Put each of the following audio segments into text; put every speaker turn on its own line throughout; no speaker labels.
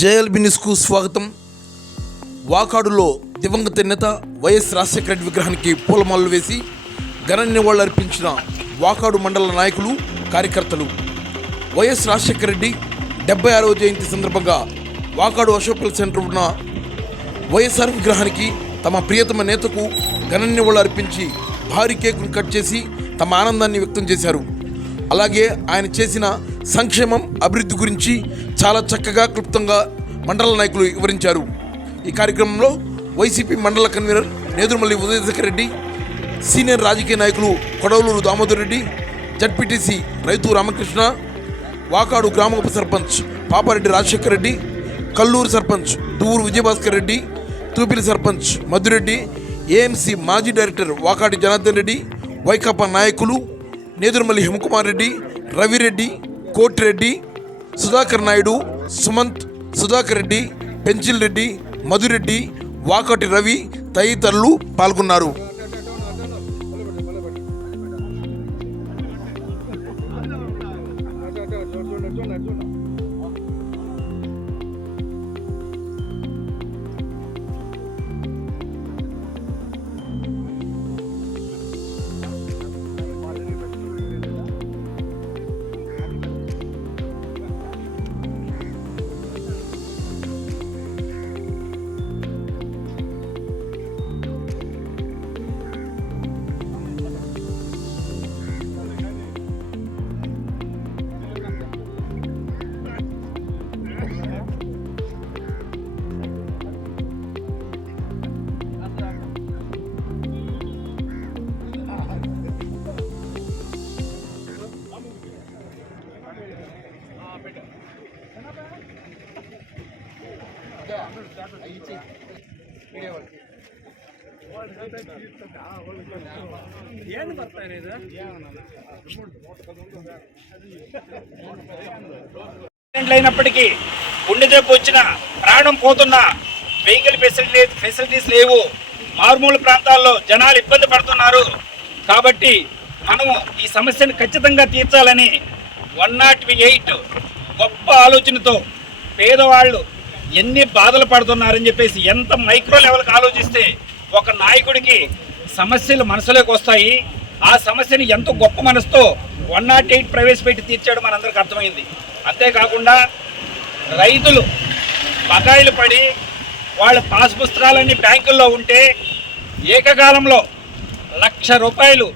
JLB న్యూస్కు స్వాగతం. వాకాడులో దివంగత నేత వైఎస్ రాజశేఖర రెడ్డి విగ్రహానికి పూలమాలలు వేసి ఘన నివాళులర్పించిన వాకాడు మండల నాయకులు కార్యకర్తలు. వైఎస్ రాజశేఖర రెడ్డి డెబ్బై ఆరవ జయంతి సందర్భంగా వాకాడు అశోకల్ సెంటర్ ఉన్న వైఎస్ఆర్ విగ్రహానికి తమ ప్రియతమ నేతకు ఘన నివాళులు అర్పించి భారీ కేకును కట్ చేసి తమ ఆనందాన్ని వ్యక్తం చేశారు. అలాగే ఆయన చేసిన సంక్షేమం అభివృద్ధి గురించి చాలా చక్కగా క్లుప్తంగా మండల నాయకులు వివరించారు. ఈ కార్యక్రమంలో వైసీపీ మండల కన్వీనర్ నేదురుమల్లి ఉదయశేఖర్ రెడ్డి సీనియర్ రాజకీయ నాయకులు కొడవలూరు దామోదర్ రెడ్డి జడ్పీటీసీ రైతు రామకృష్ణ వాకాడు గ్రామ ఉప సర్పంచ్ పాపారెడ్డి రాజశేఖర్ రెడ్డి కల్లూరు సర్పంచ్ దువ్వూరు విజయభాస్కర్ రెడ్డి తూపిలి సర్పంచ్ మధురెడ్డి ఏఎంసీ మాజీ డైరెక్టర్ వాకాటి జనార్దన్ రెడ్డి వైకాపా నాయకులు నేదురుమల్లి హిమకుమార్ రెడ్డి రవిరెడ్డి కోటిరెడ్డి సుధాకర్ నాయుడు సుమంత్ సుధాకర్ రెడ్డి పెంచిల్ రెడ్డి మధురెడ్డి వాకటి రవి తదితరులు పాల్గొన్నారు.
యాక్సిడెంట్లు అయినప్పటికీ గుండె జబ్బు వచ్చిన ప్రాణం పోతున్న వెహికల్ ఫెసిలిటీ ఫెసిలిటీస్ లేవు. మారుమూల ప్రాంతాల్లో జనాలు ఇబ్బంది పడుతున్నారు. కాబట్టి మనము ఈ సమస్యను ఖచ్చితంగా తీర్చాలని వన్ నాట్ ఎయిట్ గొప్ప ఆలోచనతో పేదవాళ్ళు ఎన్ని బాధలు పడుతున్నారని చెప్పేసి ఎంత మైక్రో లెవెల్కి ఆలోచిస్తే ఒక నాయకుడికి సమస్యలు మనసులోకి వస్తాయి. ఆ సమస్యని ఎంతో గొప్ప మనసుతో వన్ నాట్ ఎయిట్ ప్రవేశపెట్టి తీర్చాడు మనందరికి అర్థమైంది. అంతేకాకుండా రైతులు బకాయిలు పడి వాళ్ళ పాస్ పుస్తకాలన్నీ బ్యాంకుల్లో ఉంటే ఏకకాలంలో లక్ష రూపాయలు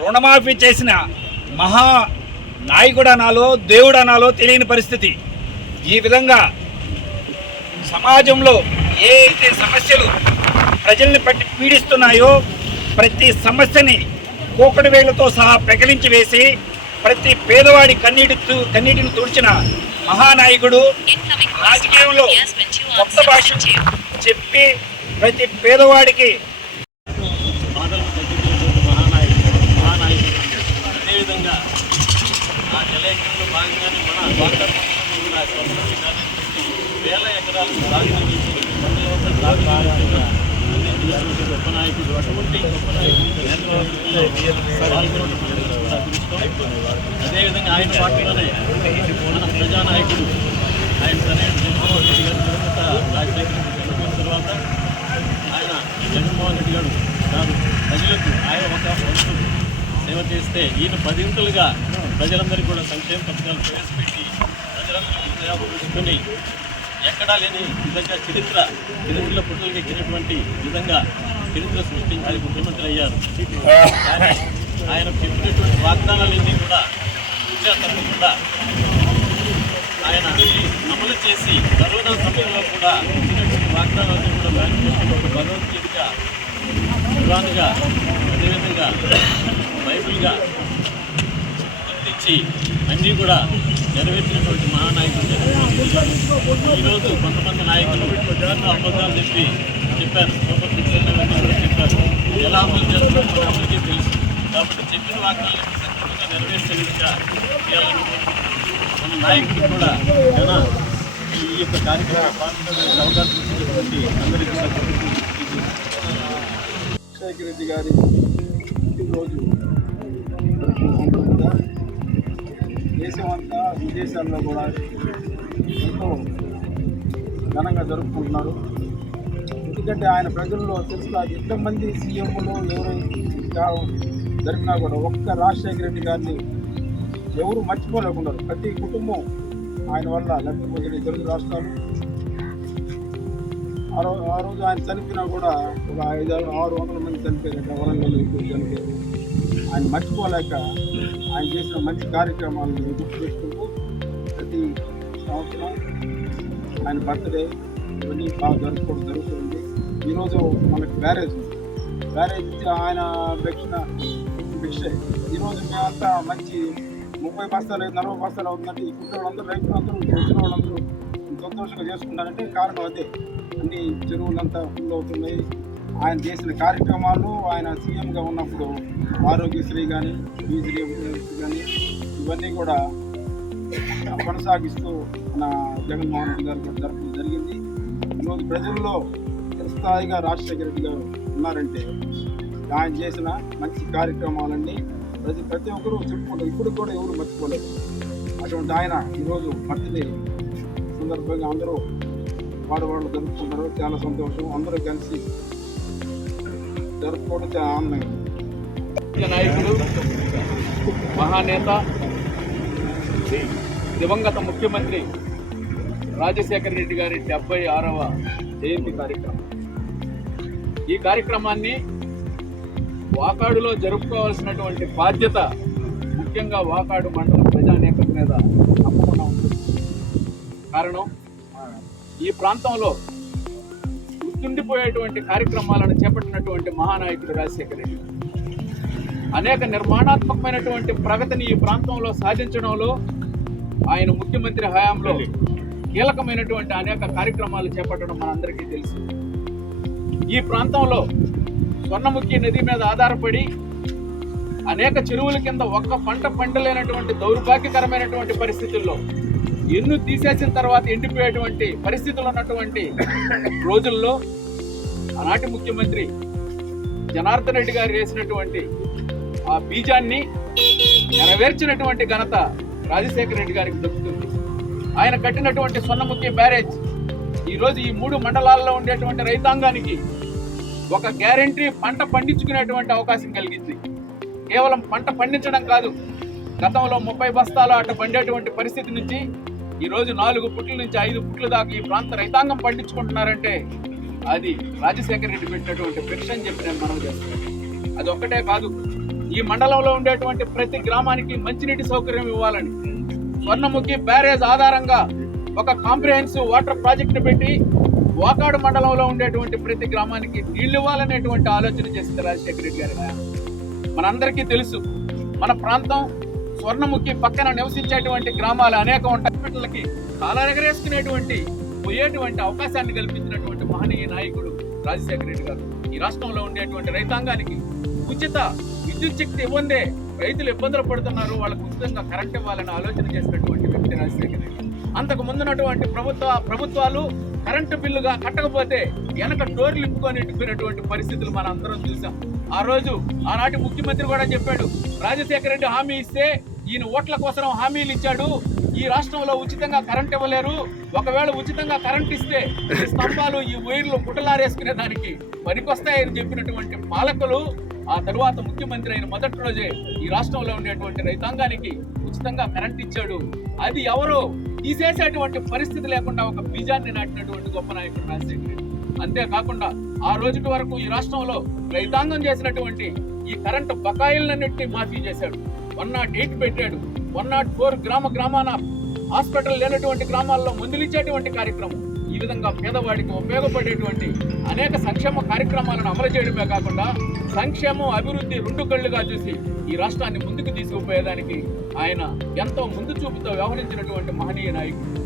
రుణమాఫీ చేసిన మహా నాయకుడు అనాలో దేవుడు అనాలో తెలియని పరిస్థితి. ఈ విధంగా సమాజంలో ఏ అయితే సమస్యలు ప్రజల్ని పట్టి పీడిస్తున్నాయో ప్రతి సమస్యని కోకటి వేలతో సహా పెకలించి వేసి ప్రతి పేదవాడి కన్నీటి తు- కన్నీటిని తుడిచిన మహానాయకుడు రాజకీయంలో కొత్త భాష చెప్పి ప్రతి పేదవాడికి
అదేవిధంగా ఆ జలయజ్ఞంలో భాగంగానే మన వేల ఎకరాలు గొప్ప నాయకుడు అటువంటి గొప్ప నాయకుడు అదేవిధంగా ఆయన పార్టీలోనే మన ప్రజానాయకుడు ఆయన జగన్మోహన్ రెడ్డి గారు తర్వాత రాజశేఖర రెడ్డి తర్వాత ఆయన జగన్మోహన్ రెడ్డి గారు కాదు ప్రజలకు ఆయన ఒక వంతు సేవ చేస్తే ఈయన పదింతలుగా ప్రజలందరికీ కూడా సంక్షేమ పథకాలు ప్రవేశపెట్టి ప్రజలందరూ ఉపయోగపరుచుకొని ఎక్కడా లేని విధంగా చరిత్ర చరిత్రలో పుట్టలకి ఎక్కినటువంటి విధంగా చరిత్ర సృష్టించి ఆయన ముఖ్యమంత్రి అయ్యారు. ఆయన చెప్పినటువంటి వాగ్దానాలన్నీ కూడా పూజా తప్పకుండా ఆయన అమలు చేసి కరోనా సమయంలో కూడా ఇచ్చినటువంటి వాగ్దానాలన్నీ కూడా మేనిఫెస్టో ఒక భగవద్గీతగా ఖురాన్గా అదేవిధంగా బైబిల్గా గుర్తించి అన్నీ కూడా నెరవేర్చినటువంటి మహానాయకుడు ఈరోజు కొంతమంది నాయకులు ఎన్నో అబద్ధాలు చెప్పి చెప్పారు. సూపర్ సిక్స్ చెప్పారు. ఎలా అమలు చేస్తున్నారో అందరికీ తెలుసు. కాబట్టి చెప్పిన వాగ్దానాలను సక్రమంగా నెరవేర్చే మన నాయకుడు కూడా జన ఈ యొక్క కార్యక్రమం పాల్గొనడానికి అవకాశం ఇచ్చినటువంటి అందరికీ సభ్యులకు
శేఖర్ రెడ్డి గారి పుట్టినరోజు దేశమంతా విదేశాల్లో కూడా ఎంతో ఘనంగా జరుపుకుంటున్నారు. ఎందుకంటే ఆయన ప్రజల్లో తెలుసు ఎంతమంది సీఎంలు ఎవరు జరిగినా కూడా ఒక్క రాజశేఖర రెడ్డి గారిని ఎవరు మర్చిపోలేకున్నారు ప్రతి కుటుంబం ఆయన వల్ల లబ్ధి పొందిన తెలుగు రాష్ట్రాలు. ఆ రోజు ఆ రోజు ఆయన చనిపోయినా కూడా ఒక ఐదు ఆరు ఆరు వందల మంది చనిపోయారు వరంగల్ ఎక్కువ చనిపోయారు ఆయన మర్చిపోలేక ఆయన చేసిన మంచి కార్యక్రమాలను గుర్తు చేసుకుంటూ ప్రతి సంవత్సరం ఆయన బర్త్డే ఇవన్నీ బాగా జరుపుకోవడం జరుగుతుంది. ఈరోజు మనకి బ్యారేజ్ ఉంది. బ్యారేజ్ ఇచ్చి ఆయన పెట్టిన భిక్ష. ఈరోజు మేమంతా మంచి ముప్పై బస్తాలు నలభై బస్తాలు అవుతుందంటే ఈ కుటుంబాలందరూ వాళ్ళందరూ రైతులు అందరూ వచ్చిన వాళ్ళందరూ సంతోషంగా చేసుకుంటారంటే కారణం అదే. అన్ని చెరువులంతా ఫుల్ అవుతున్నాయి. ఆయన చేసిన కార్యక్రమాలు ఆయన సీఎంగా ఉన్నప్పుడు ఆరోగ్యశ్రీ కానీ బీజీ కానీ ఇవన్నీ కూడా కొనసాగిస్తూ మన జగన్మోహన్ రెడ్డి గారు కూడా జరపడం జరిగింది. ఈరోజు ప్రజల్లో స్థాయిగా రాజశేఖర రెడ్డి గారు ఉన్నారంటే ఆయన చేసిన మంచి కార్యక్రమాలన్నీ ప్రతి ప్రతి ఒక్కరూ చెప్పుకుంటారు. ఇప్పుడు కూడా ఎవరు మర్చిపోలేదు అటువంటి ఆయన ఈరోజు బర్త్డే సందర్భంగా అందరూ వాడు వాళ్ళు జరుపుకుంటారు చాలా సంతోషం. అందరూ కలిసి జరుపుకోవడం చాలా ఆనందంగా
ముఖ్య నాయకుడు మహానేత దివంగత ముఖ్యమంత్రి రాజశేఖర రెడ్డి గారి డెబ్బై ఆరవ జయంతి కార్యక్రమం. ఈ కార్యక్రమాన్ని వాకాడులో జరుపుకోవాల్సినటువంటి బాధ్యత ముఖ్యంగా వాకాడు మండల ప్రజానేకం మీద తప్పకుండా ఉంటుంది. కారణం ఈ ప్రాంతంలో గుర్తుండిపోయేటువంటి కార్యక్రమాలను చేపట్టినటువంటి మహానాయకుడు రాజశేఖర రెడ్డి. అనేక నిర్మాణాత్మకమైనటువంటి ప్రగతిని ఈ ప్రాంతంలో సాధించడంలో ఆయన ముఖ్యమంత్రి హయాంలో కీలకమైనటువంటి అనేక కార్యక్రమాలు చేపట్టడం మనందరికీ తెలుసు. ఈ ప్రాంతంలో స్వర్ణముఖి నది మీద ఆధారపడి అనేక చెరువుల కింద ఒక్క పంట పండలేనటువంటి దౌర్భాగ్యకరమైనటువంటి పరిస్థితుల్లో ఎన్ను తీసేసిన తర్వాత ఎండిపోయేటువంటి పరిస్థితులు ఉన్నటువంటి రోజుల్లో ఆనాటి ముఖ్యమంత్రి జనార్దన్ రెడ్డి గారు వేసినటువంటి ఆ బీజాన్ని నెరవేర్చినటువంటి ఘనత రాజశేఖర రెడ్డి గారికి దక్కుతుంది. ఆయన కట్టినటువంటి సొన్నముఖ్య బ్యారేజ్ ఈరోజు ఈ మూడు మండలాల్లో ఉండేటువంటి రైతాంగానికి ఒక గ్యారంటీ పంట పండించుకునేటువంటి అవకాశం కలిగింది. కేవలం పంట పండించడం కాదు గతంలో ముప్పై బస్తాలు అటు పండేటువంటి పరిస్థితి నుంచి ఈరోజు నాలుగు పుట్ల నుంచి ఐదు పుట్ల దాకా ఈ ప్రాంత రైతాంగం పండించుకుంటున్నారంటే అది రాజశేఖర రెడ్డి పెట్టినటువంటి భిక్ష అని చెప్పి నేను మనం చేస్తున్నాను. అది ఒక్కటే కాదు ఈ మండలంలో ఉండేటువంటి ప్రతి గ్రామానికి మంచినీటి సౌకర్యం ఇవ్వాలని స్వర్ణముఖి బ్యారేజ్ ఆధారంగా ఒక కాంప్రిహెన్సివ్ వాటర్ ప్రాజెక్ట్ పెట్టి వాకాడు మండలంలో ఉండేటువంటి ప్రతి గ్రామానికి నీళ్ళు ఇవ్వాలనేటువంటి ఆలోచన చేసింది రాజశేఖర రెడ్డి గారి. మనందరికీ తెలుసు మన ప్రాంతం స్వర్ణముఖి పక్కన నివసించేటువంటి గ్రామాలు అనేక ఉంటాయి. హాస్పిటల్కి పోయేటువంటి అవకాశాన్ని కల్పించినటువంటి మహనీయ నాయకుడు రాజశేఖర రెడ్డి గారు. ఈ రాష్ట్రంలో ఉండేటువంటి రైతాంగానికి ఉచిత విద్యుత్ శక్తి ఇవ్వందే రైతులు ఇబ్బందులు పడుతున్నారు వాళ్ళకు ఉచితంగా కరెంట్ ఇవ్వాలని ఆలోచన చేసినటువంటి వ్యక్తి రాజశేఖర రెడ్డి. అంతకు ముందున్నటువంటి ప్రభుత్వ ప్రభుత్వాలు కరెంటు బిల్లుగా కట్టకపోతే వెనక డోర్లు ఇప్పుకొని ఇట్టుకునేటువంటి పరిస్థితులు మనం అందరం చూసాం. ఆ రోజు ఆనాటి ముఖ్యమంత్రి కూడా చెప్పాడు రాజశేఖర రెడ్డి హామీ ఇస్తే ఈయన ఓట్ల కోసం హామీలు ఇచ్చాడు. ఈ రాష్ట్రంలో ఉచితంగా కరెంట్ ఇవ్వలేరు. ఒకవేళ ఉచితంగా కరెంట్ ఇస్తే ఈ స్తంభాలు ఈ వైర్లు గుట్టలారేసుకునే దానికి పనికొస్తాయని చెప్పినటువంటి పాలకులు ఆ తరువాత ముఖ్యమంత్రి అయిన మొదటి రోజే ఈ రాష్ట్రంలో ఉండేటువంటి రైతాంగానికి ఉచితంగా కరెంట్ ఇచ్చాడు. అది ఎవరు తీసేసేటువంటి పరిస్థితి లేకుండా ఒక బీజాన్ని నాటినటువంటి గొప్ప నాయకుడు రాజశేఖర అంతేకాకుండా ఆ రోజుటి వరకు ఈ రాష్ట్రంలో రైతాంగం చేసినటువంటి ఈ కరెంటు బకాయిలన్నింటినీ మాఫీ చేశాడు. వన్ నాట్ ఎయిట్ పెట్టాడు. వన్ నాట్ ఫోర్ గ్రామ గ్రామాన హాస్పిటల్ లేనటువంటి గ్రామాల్లో మందులిచ్చేటువంటి కార్యక్రమం. ఈ విధంగా పేదవాడికి ఉపయోగపడేటువంటి అనేక సంక్షేమ కార్యక్రమాలను అమలు చేయడమే కాకుండా సంక్షేమం అభివృద్ధి రెండు కళ్ళుగా చూసి ఈ రాష్ట్రాన్ని ముందుకు తీసుకుపోయేదానికి ఆయన ఎంతో ముందు చూపుతో వ్యవహరించినటువంటి మహనీయ నాయకుడు.